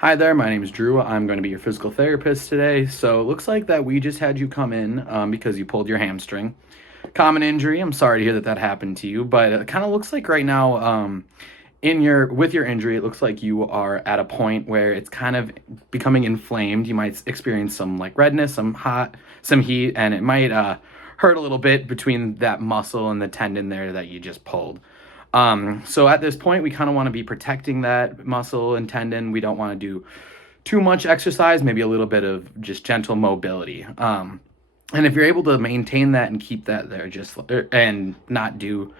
Hi there, my name is Drew. I'm going to be your physical therapist today. So it looks like that we just had you come in because you pulled your hamstring. Common injury. I'm sorry to hear that that happened to you, but it kind of looks like right now, in your with your injury, it looks like you are at a point where it's kind of becoming inflamed. You might experience some like redness, some heat, and it might hurt a little bit between that muscle and the tendon there that you just pulled. So at this point, we kind of want to be protecting that muscle and tendon. We don't want to do too much exercise, maybe a little bit of just gentle mobility. And if you're able to maintain that and keep that there, and not do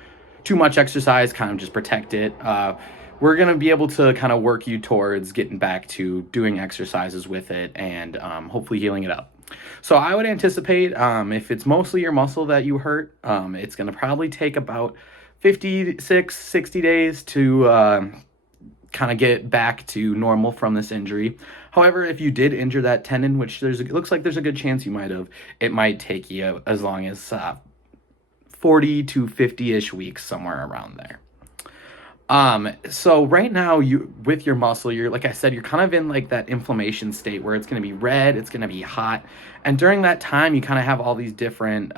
too much exercise, kind of just protect it. We're going to be able to kind of work you towards getting back to doing exercises with it and hopefully healing it up. So I would anticipate if it's mostly your muscle that you hurt, it's going to probably take about 56, 60 days to kind of get back to normal from this injury. However, if you did injure that tendon, which it looks like there's a good chance you might have, it might take you as long as 40 to 50-ish weeks, somewhere around there. So right now you with your muscle, you're like I said, you're kind of in like that inflammation state where it's going to be red, it's going to be hot. And during that time, you kind of have all these different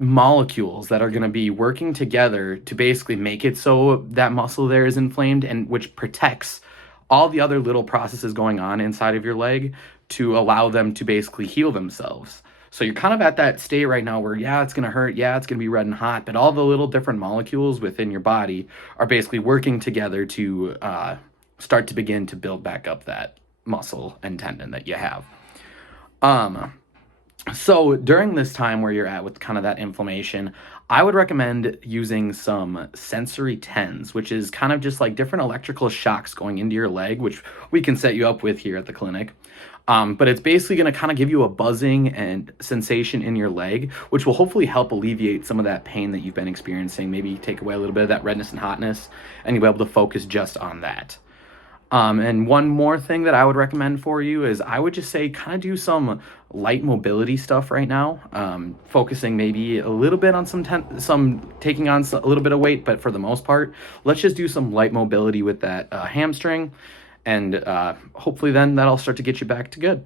molecules that are going to be working together to basically make it so that muscle there is inflamed, and which protects all the other little processes going on inside of your leg to allow them to basically heal themselves. So you're kind of at that state right now where, yeah, it's going to hurt. Yeah, it's going to be red and hot. But all the little different molecules within your body are basically working together to start to begin to build back up that muscle and tendon that you have. So during this time where you're at with kind of that inflammation, I would recommend using some sensory tens, which is kind of just like different electrical shocks going into your leg, which we can set you up with here at the clinic. But it's basically going to kind of give you a buzzing and sensation in your leg, which will hopefully help alleviate some of that pain that you've been experiencing, maybe take away a little bit of that redness and hotness, and you'll be able to focus just on that. And one more thing that I would recommend for you is I would just say kind of do some light mobility stuff right now, focusing maybe a little bit on some taking on a little bit of weight, but for the most part, let's just do some light mobility with that hamstring, and hopefully then that'll start to get you back to good.